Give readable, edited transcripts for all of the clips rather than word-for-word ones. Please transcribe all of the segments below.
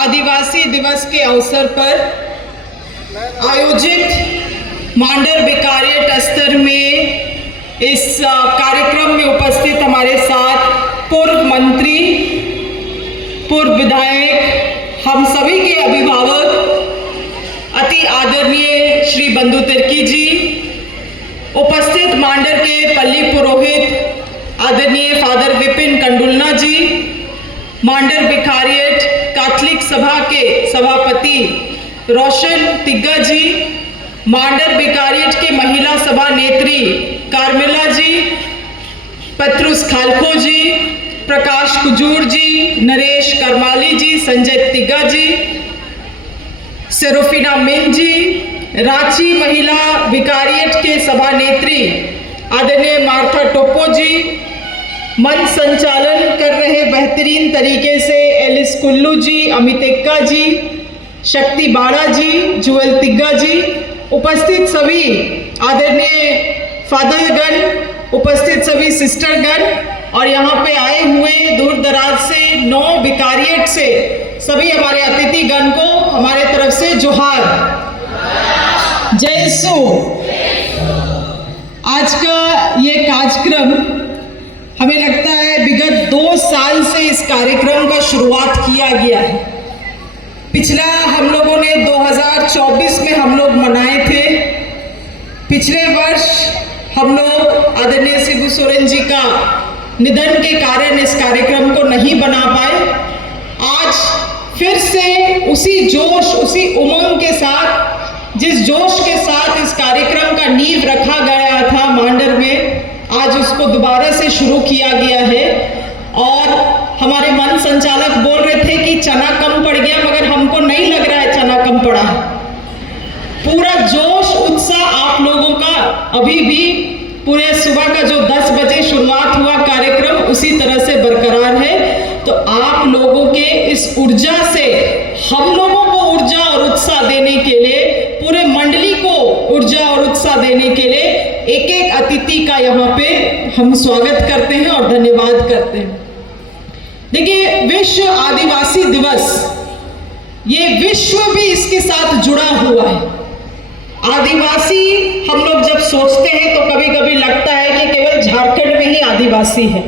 आदिवासी दिवस के अवसर पर आयोजित मांडर बेकारियट स्तर में इस कार्यक्रम में उपस्थित हमारे साथ पूर्व मंत्री, पूर्व विधायक, हम सभी के अभिभावक अति आदरणीय श्री बंधु तिर्की जी, उपस्थित मांडर के पल्ली पुरोहित आदरणीय फादर विपिन कंडुलना जी, मांडर बेकारियट कैथलिक सभा के सभापति रोशन तिग्गा जी, मांडर बेकारियट के महिला सभा नेत्री कार्मेला जी, पत्रुस खालखो जी, प्रकाश कुजूर जी, नरेश करमाली जी, संजय तिग्गा जी, सेरोफिना मिन जी, रांची महिला विकारियट के सभा नेत्री आदरणीय मार्था टोप्पो जी, मंच संचालन कर रहे बेहतरीन तरीके से एलिस कुल्लू जी, अमित एक्का जी, शक्ति बाड़ा जी, जुएल तिग्गा जी, उपस्थित सभी आदरणीय फादरगण, उपस्थित सभी सिस्टरगण और यहाँ पे आए हुए दूर दराज से 9 विकारियट से सभी हमारे अतिथिगण को हमारे तरफ से जोहार, जय सो। आज का ये कार्यक्रम हमें लगता है विगत 2 साल से इस कार्यक्रम का शुरुआत किया गया है। पिछला हम लोगों ने 2024 में हम लोग मनाए थे। पिछले वर्ष हम लोग आदरणीय शिबू सोरेन जी का निधन के कारण इस कार्यक्रम को नहीं बना पाए। आज फिर से उसी जोश, उसी उमंग के साथ, जिस जोश के साथ इस कार्यक्रम का नींव रखा गया था मांडर में, आज उसको दोबारा से शुरू किया गया है। और हमारे मंच संचालक बोल रहे थे कि चना कम पड़ गया, मगर हमको नहीं लग रहा है चना कम पड़ा। पूरा जोश उत्साह आप लोगों का अभी भी पूरे सुबह का जो 10 बजे शुरुआत हुआ कार्यक्रम उसी तरह से बरकरार है। तो आप लोगों के इस ऊर्जा से हम लोगों को ऊर्जा और उत्साह देने के लिए, पूरे मंडली को ऊर्जा और उत्साह देने के लिए एक एक अतिथि का यहाँ पे हम स्वागत करते हैं और धन्यवाद करते हैं। देखिए, विश्व आदिवासी दिवस, ये विश्व भी इसके साथ जुड़ा हुआ है। आदिवासी हम लोग जब सोचते हैं तो कभी कभी लगता है कि केवल झारखंड में ही आदिवासी है,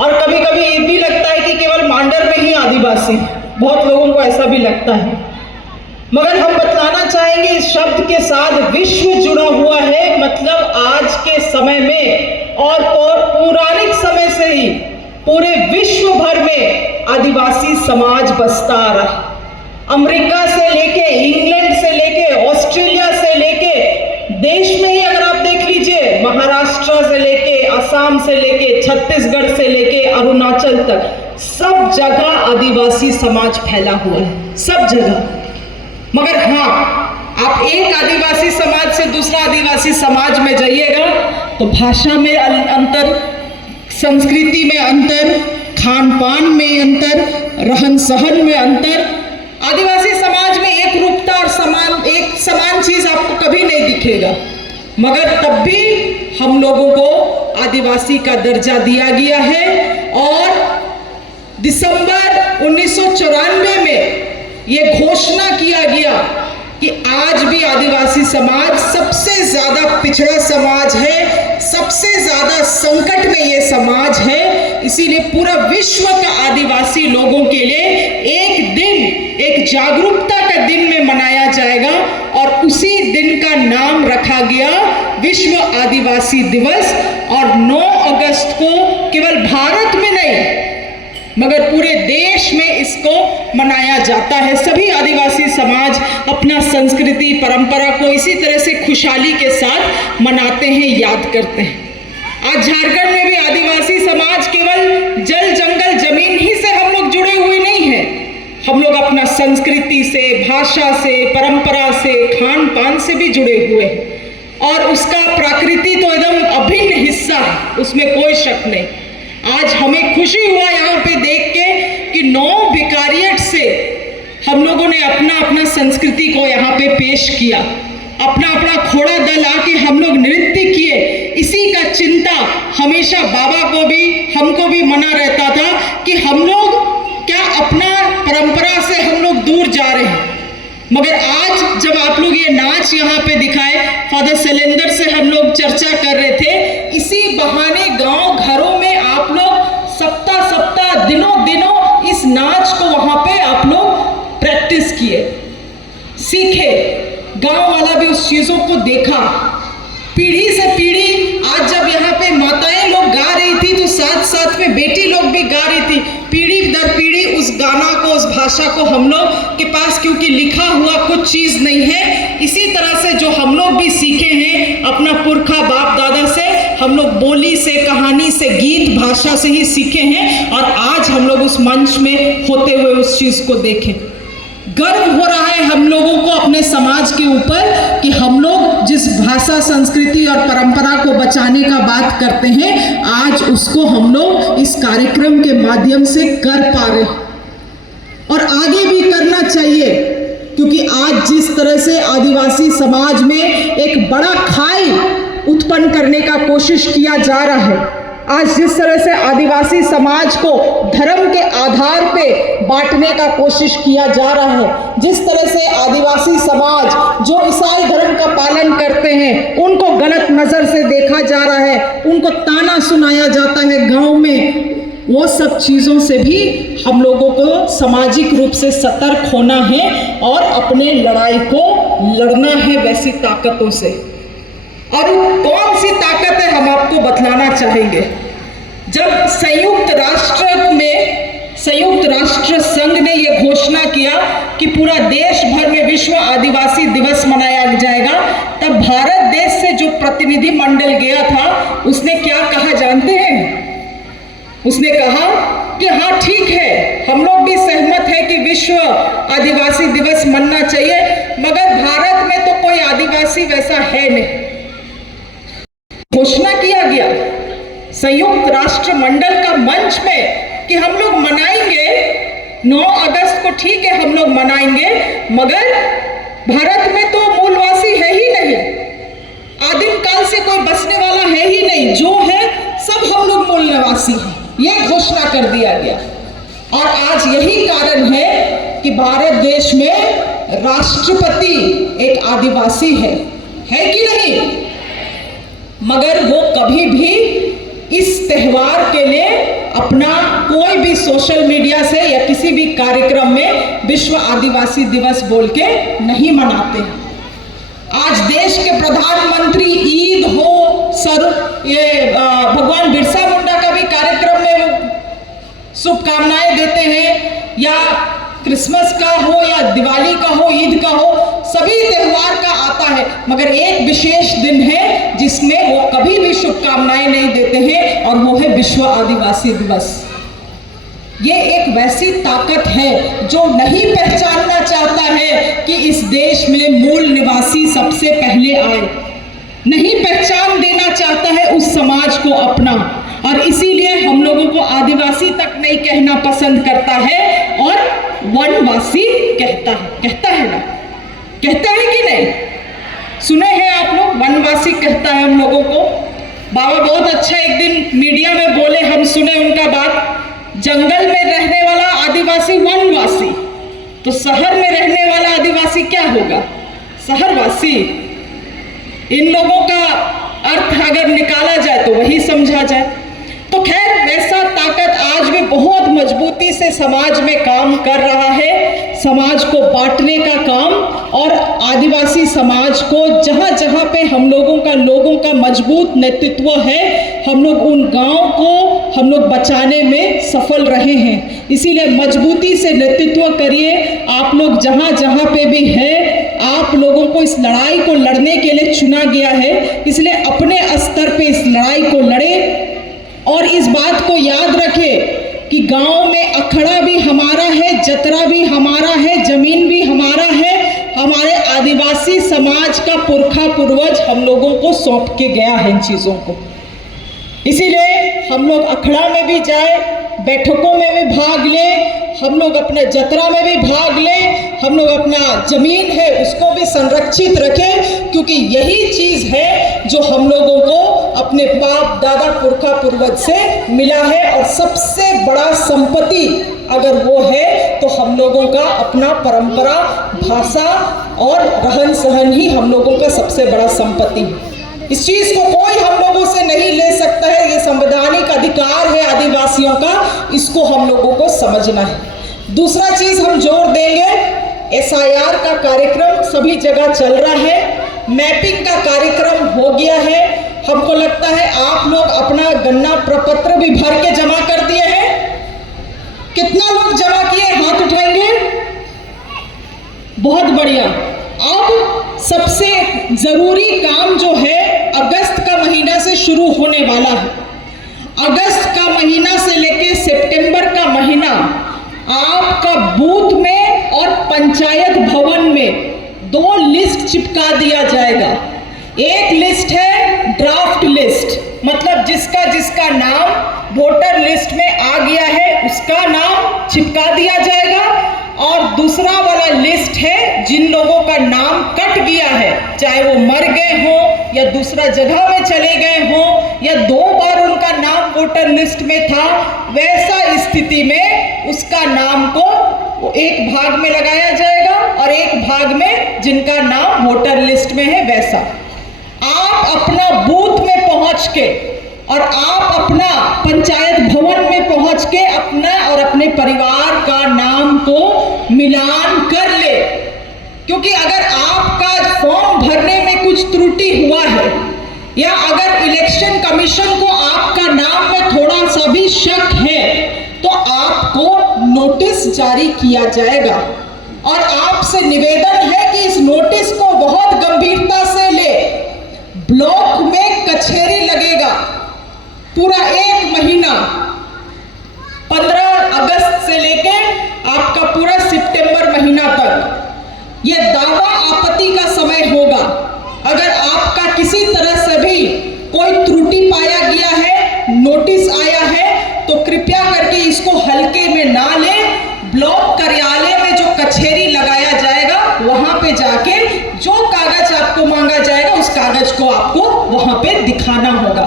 और कभी कभी ये भी लगता है कि केवल मांडर में ही आदिवासी है। बहुत लोगों को ऐसा भी लगता है, मगर हम बतलाना चाहेंगे इस शब्द के साथ विश्व जुड़ा हुआ है। मतलब आज के समय में और पौराणिक समय से ही पूरे विश्व भर में आदिवासी समाज बसता आ रहा है। अमेरिका से लेके, इंग्लैंड से लेके, ऑस्ट्रेलिया से लेके, देश में ही अगर आप देख लीजिए, महाराष्ट्र से लेके, असम से लेके, छत्तीसगढ़ से लेके अरुणाचल तक, सब जगह आदिवासी समाज फैला हुआ है, सब जगह। मगर हाँ, आप एक आदिवासी समाज से दूसरा आदिवासी समाज में जाइएगा तो भाषा में अंतर, संस्कृति में अंतर, खान पान में अंतर, रहन सहन में अंतर। आदिवासी समाज में एक रूपता और एक समान चीज आपको कभी नहीं दिखेगा, मगर तब भी हम लोगों को आदिवासी का दर्जा दिया गया है। और दिसंबर 1994 में ये घोषणा किया गया कि आज भी आदिवासी समाज सबसे ज्यादा पिछड़ा समाज है, सबसे ज्यादा संकट में ये समाज है। इसीलिए पूरा विश्व का आदिवासी लोगों के लिए एक दिन, एक जागरूकता का दिन में मनाया जाएगा, और उसी दिन का नाम रखा गया विश्व आदिवासी दिवस। और 9 अगस्त को केवल भारत में नहीं मगर पूरे देश में इसको मनाया जाता है। सभी आदिवासी समाज अपना संस्कृति, परंपरा को इसी तरह से खुशहाली के साथ मनाते हैं, याद करते हैं। आज झारखंड में भी आदिवासी समाज केवल जल, जंगल, जमीन ही से हम लोग जुड़े हुए नहीं हैं। हम लोग अपना संस्कृति से, भाषा से, परंपरा से, खान पान से भी जुड़े हुए हैं, और उसका प्रकृति तो एकदम अभिन्न हिस्सा है, उसमें कोई शक नहीं। आज हमें खुशी हुआ यहाँ पे देख के कि 9 विकारियट से हम लोगों ने अपना अपना संस्कृति को यहाँ पे पेश किया, अपना अपना घोड़ा दल आके हम लोग नृत्य किए। इसी का चिंता हमेशा बाबा को भी, हमको भी मना रहता था कि हम लोग क्या अपना परंपरा से हम जा रहे हैं। मगर आज जब आप लोग ये नाच यहाँ पे दिखाए, फादर शैलेंद्र से हम लोग चर्चा कर रहे थे, इसी बहाने गांव घरों में आप लोग सप्ताह दिनों इस नाच को वहां पे आप लोग प्रैक्टिस किए, सीखे, गांव वाला भी उस चीजों को देखा, पीढ़ी से पीढ़ी। आज जब यहाँ पे माताएं लोग गा रही थी तो साथ साथ में बेटी लोग भी गा रही थी, पीढ़ी दर पीढ़ी उस गाना को, उस भाषा को हम लोग के पास क्योंकि लिखा हुआ कुछ चीज नहीं है, इसी तरह से जो हम लोग भी सीखे हैं अपना पुरखा बाप दादा से, हम लोग बोली से, कहानी से, गीत भाषा से ही सीखे हैं और आज हम लोग उस मंच में होते हुए उस चीज को देखें। गर्व हो रहा है हम लोगों को अपने समाज के ऊपर कि हम लोग जिस भाषा, संस्कृति और परंपरा को बचाने का बात करते हैं, आज उसको हम लोग इस कार्यक्रम के माध्यम से कर पा रहे हैं और आगे भी करना चाहिए, क्योंकि आज जिस तरह से आदिवासी समाज में एक बड़ा खाई उत्पन्न करने का कोशिश किया जा रहा है, आज जिस तरह से आदिवासी समाज को धर्म के आधार पे बांटने का कोशिश किया जा रहा है, जिस तरह से आदिवासी समाज जो ईसाई धर्म का पालन करते हैं उनको गलत नजर से देखा जा रहा है, उनको ताना सुनाया जाता है गांव में, वो सब चीजों से भी हम लोगों को सामाजिक रूप से सतर्क होना है और अपने लड़ाई को लड़ना है वैसी ताकतों से। और कौन सी ताकत है हम आपको बतलाना चाहेंगे। जब संयुक्त राष्ट्र संघ ने यह घोषणा किया कि पूरा देश भर में विश्व आदिवासी दिवस मनाया जाएगा, तब भारत देश से जो प्रतिनिधि मंडल गया था उसने क्या कहा जानते हैं? उसने कहा कि हाँ ठीक है, हम लोग भी सहमत हैं कि विश्व आदिवासी दिवस मनना चाहिए, मगर भारत में तो कोई आदिवासी वैसा है नहीं। घोषणा किया गया संयुक्त राष्ट्र मंडल का मंच में कि हम लोग मनाएंगे 9 अगस्त को, ठीक है हम लोग मनाएंगे, मगर भारत में तो मूलवासी है ही नहीं, आदिम काल से कोई बसने वाला है ही नहीं, जो है सब हम लोग मूल निवासी हैं, यह घोषणा कर दिया गया। और आज यही कारण है कि भारत देश में राष्ट्रपति एक आदिवासी है कि नहीं? मगर वो कभी भी इस त्योहार के लिए अपना कोई भी सोशल मीडिया से या किसी भी कार्यक्रम में विश्व आदिवासी दिवस बोल के नहीं मनाते हैं। आज देश के प्रधानमंत्री ईद हो, भगवान बिरसा मुंडा का भी कार्यक्रम में शुभकामनाएं देते हैं, या क्रिसमस का हो या दिवाली का हो, ईद का हो, सभी त्योहार का आता है, मगर एक विशेष दिन है जिसमें वो कभी भी शुभकामनाएं नहीं देते हैं और वो है विश्व आदिवासी दिवस। ये एक वैसी ताकत है जो नहीं पहचानना चाहता है कि इस देश में मूल निवासी सबसे पहले आए, नहीं पहचान देना चाहता है उस समाज को अपना, और इसीलिए हम लोगों को आदिवासी तक नहीं कहना पसंद करता है और वनवासी कहता है ना, कहता है कि नहीं? सुने हैं आप लोग, वनवासी कहता है हम लोगों को। बाबा बहुत अच्छा एक दिन मीडिया में बोले, हम सुने उनका बात, जंगल में रहने वाला आदिवासी वनवासी, तो शहर में रहने वाला आदिवासी क्या होगा? शहरवासी। इन लोगों का अर्थ अगर निकाला जाए तो वही समझा जाए। तो खैर, वैसा ताकत आज भी बहुत मजबूती से समाज में काम कर रहा है, समाज को बांटने का काम, और आदिवासी समाज को जहां जहां पे हम लोगों का मजबूत नेतृत्व है, हम लोग उन गांव को हम लोग बचाने में सफल रहे हैं। इसीलिए मजबूती से नेतृत्व करिए, आप लोग जहां जहां पे भी है, आप लोगों को इस लड़ाई को लड़ने के लिए चुना गया है, इसलिए अपने स्तर पे इस लड़ाई को लड़े और इस बात को याद रखें कि गांव में अखड़ा भी हमारा है, जतरा भी हमारा है, जमीन भी हमारा है, हमारे आदिवासी समाज का पुरखा पूर्वज हम लोगों को सौंप के गया है इन चीज़ों को। इसीलिए हम लोग अखड़ा में भी जाए, बैठकों में भी भाग ले, हम लोग अपने जतरा में भी भाग लें, हम लोग अपना जमीन है उसको भी संरक्षित रखें, क्योंकि यही चीज़ है जो हम लोगों को अपने बाप दादा पुरखा पूर्वज से मिला है। और सबसे बड़ा संपत्ति अगर वो है तो हम लोगों का अपना परंपरा, भाषा और रहन सहन ही हम लोगों का सबसे बड़ा संपत्ति है। इस चीज को कोई हम लोगों से नहीं ले सकता है। ये संवैधानिक अधिकार है आदिवासियों का, इसको हम लोगों को समझना है। दूसरा चीज हम जोर देंगे, SIR का कार्यक्रम सभी जगह चल रहा है, मैपिंग का कार्यक्रम हो गया है। हमको लगता है आप लोग अपना गणना प्रपत्र भी भर के जमा कर दिए हैं। कितना लोग जमा किए, हाथ उठाएंगे? बहुत बढ़िया। अब सबसे जरूरी काम जो है, अगस्त का महीना से शुरू होने वाला है। अगस्त का महीना से लेके सितंबर का महीना आपका बूथ में और पंचायत भवन में 2 लिस्ट चिपका दिया जाएगा। एक लिस्ट है ड्राफ्ट लिस्ट, मतलब जिसका जिसका नाम वोटर लिस्ट में आ गया है उसका नाम चिपका दिया जाएगा। और दूसरा वाला लिस्ट है जिन लोगों का नाम कट गया है, चाहे वो मर गए हो या दूसरा जगह में चले गए हो या 2 बार उनका नाम वोटर लिस्ट में था, वैसा स्थिति में उसका नाम को एक भाग में लगाया जाएगा और एक भाग में जिनका नाम वोटर लिस्ट में है वैसा। आप अपना बूथ में पहुंच के और आप अपना पंचायत भवन में पहुंच के अपना और अपने परिवार का नाम को मिलान कर ले, क्योंकि अगर आपका फॉर्म भरने में कुछ त्रुटि हुआ है या अगर इलेक्शन कमीशन को आपका नाम में थोड़ा सा भी शक है तो आपको नोटिस जारी किया जाएगा। और आपसे निवेदन है कि इस नोटिस को बहुत गंभीरता से ले। ब्लॉक में कचहरी लगेगा पूरा 1 महीना, 15 अगस्त से लेके आपका पूरा सितंबर महीना तक यह दावा आपत्ति का समय होगा। अगर आपका किसी तरह से भी कोई त्रुटि पाया गया है, नोटिस आया है, तो कृपया करके इसको हल्के में ना ले। ब्लॉक कार्यालय में जो कचहरी लगाया जाएगा वहां पे जाके जो कागज आपको मांगा जाएगा उस कागज को आपको वहां पे दिखाना होगा।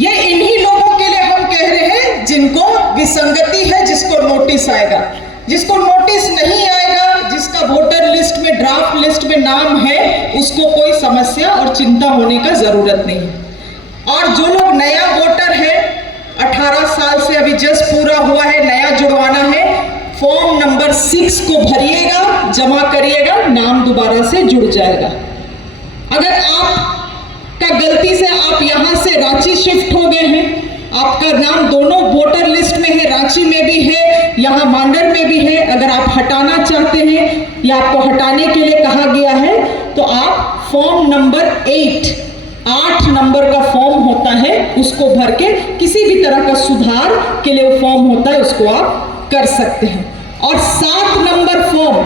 ये इन्हीं लोगों के लिए हम कह रहे हैं जिनको विसंगति है, जिसको नोटिस आएगा। जिसको नोटिस नहीं आएगा, जिसका वोटर लिस्ट में ड्राफ्ट लिस्ट में नाम है, उसको कोई समस्या और चिंता होने का जरूरत नहीं है। और जो लोग नया वोटर है, 18 साल से अभी जस्ट पूरा हुआ है, नया जुड़वाना है, फॉर्म नंबर 6 को भरिएगा, जमा करिएगा, नाम दोबारा से जुड़ जाएगा। अगर आपका गलती से आप यहां से रांची शिफ्ट हो गए हैं, आपका नाम दोनों वोटर लिस्ट में है, रांची में भी है, यहाँ मांडर में भी है, अगर आप हटाना चाहते हैं या आपको हटाने के लिए कहा गया है तो आप फॉर्म नंबर 8 नंबर का फॉर्म होता है, उसको भर के किसी भी तरह का सुधार के लिए वो फॉर्म होता है, उसको आप कर सकते हैं। और 7 नंबर फॉर्म,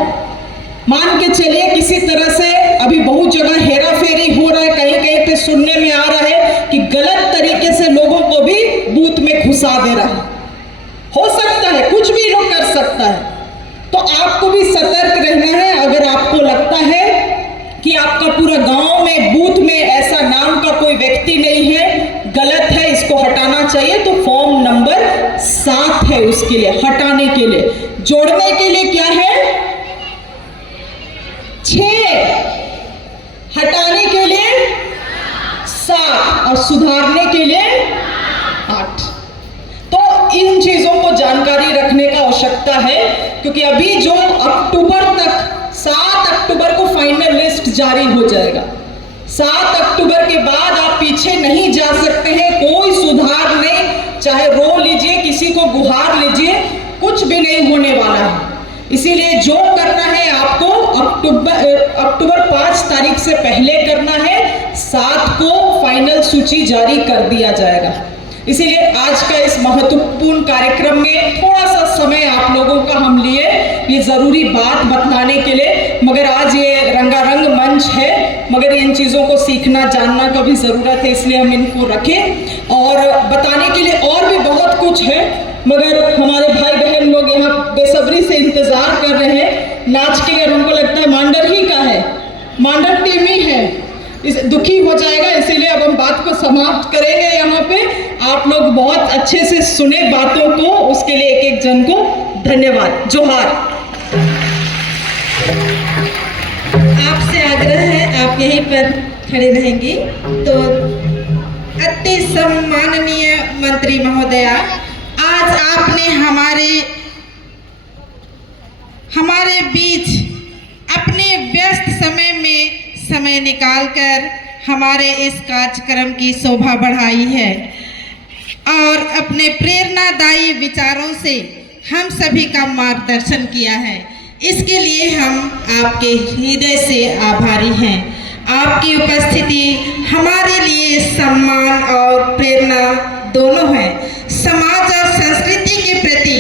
मान के चलिए किसी तरह से अभी बहुत जगह हेरा फेरी हो रहा है, कहीं कहीं पे सुनने में आ रहा है कि गलत तरीके से लोगों को भी बूथ में घुसा दे रहा है। हो सकता है, कुछ भी लोग कर सकता है, तो आपको भी सतर्क रहना है। अगर आपको लगता है कि आपका पूरा गांव में बूथ में ऐसा नाम का कोई व्यक्ति नहीं है, गलत है, इसको हटाना चाहिए, तो फॉर्म नंबर 7 है उसके लिए, हटाने के लिए। जोड़ने के लिए क्या है? 6, हटाने के लिए 7 और सुधारने के लिए 8। तो इन चीजों को जानकारी रखने का आवश्यकता है, क्योंकि अभी जो अक्टूबर तक, 7 अक्टूबर को फाइनल लिस्ट जारी हो जाएगा। 7 अक्टूबर के बाद आप पीछे नहीं जा सकते हैं, कोई सुधार नहीं, चाहे रो लीजिए, किसी को गुहार लीजिए, कुछ भी नहीं होने वाला है। इसीलिए जो करना है आपको अक्टूबर 5 तारीख से पहले करना है, 7 को फाइनल सूची जारी कर दिया जाएगा। इसीलिए आज का इस महत्वपूर्ण कार्यक्रम में थोड़ा सा समय आप लोगों का हम लिए ये जरूरी बात बताने के लिए, मगर आज ये रंगारंग मंच है, मगर इन चीज़ों को सीखना जानना का भी ज़रूरत है, इसलिए हम इनको रखें। और बताने के लिए और भी बहुत कुछ है, मगर हमारे भाई बहन लोग यहाँ बेसब्री से इंतजार कर रहे हैं नाच के, अगर उनको लगता है मांडर ही का है, मांडर टीम ही है, इस दुखी हो जाएगा। इसीलिए अब हम बात को समाप्त करेंगे यहाँ पे। आप लोग बहुत अच्छे से सुने बातों को, उसके लिए एक एक जन को धन्यवाद। जोहार। आपसे आग्रह है आप यहीं पर खड़े रहेंगी। तो अति सम्माननीय मंत्री महोदया, आज आपने हमारे बीच अपने व्यस्त समय में समय निकालकर हमारे इस कार्यक्रम की शोभा बढ़ाई है और अपने प्रेरणादायी विचारों से हम सभी का मार्गदर्शन किया है। इसके लिए हम आपके हृदय से आभारी हैं। आपकी उपस्थिति हमारे लिए सम्मान और प्रेरणा दोनों है। समाज और संस्कृति के प्रति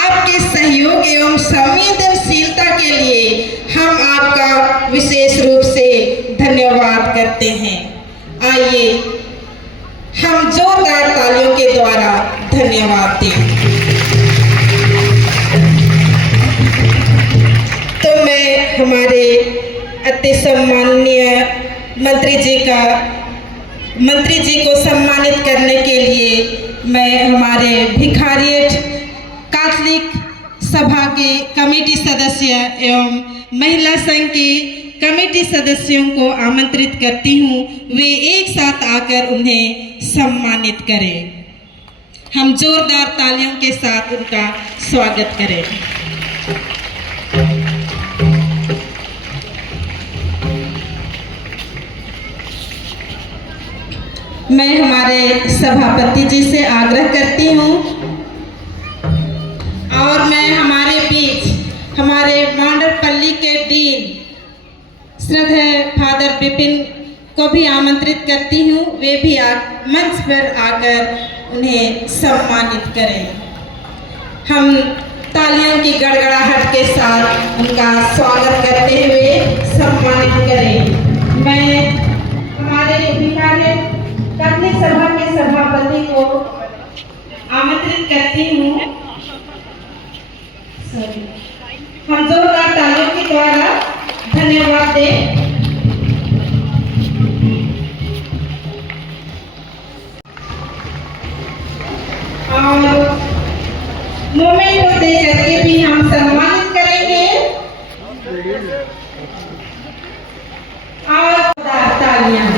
आपके सहयोग एवं संवेदनशीलता के लिए हम आपका विशेष रूप से धन्यवाद करते हैं। आइए हम जोरदार तालियों के द्वारा धन्यवाद दें। तो मैं हमारे अति सम्माननीय मंत्री जी को सम्मानित करने के लिए मैं हमारे भिखारियट कैथोलिक सभा के कमेटी सदस्य एवं महिला संघ के कमेटी सदस्यों को आमंत्रित करती हूँ, वे एक साथ आकर उन्हें सम्मानित करें। हम जोरदार तालियों के साथ उनका स्वागत करें। मैं हमारे सभापति जी से आग्रह करती हूँ और मैं हमारे बीच हमारे मांडरपल्ली के डीन श्रद्धेय फादर विपिन को भी आमंत्रित करती हूँ, वे भी मंच पर आकर उन्हें सम्मानित करें। हम तालियों की गड़गड़ाहट के साथ उनका स्वागत करते हुए सम्मानित करें। मैं हमारे भिखारी कैथोलिक सभा के सभापति को आमंत्रित करती हूँ। हम जोरदार तालियों के द्वारा धन्यवाद दें। और मोमेंट को दे करके भी हम सम्मानित करेंगे। और तालियां।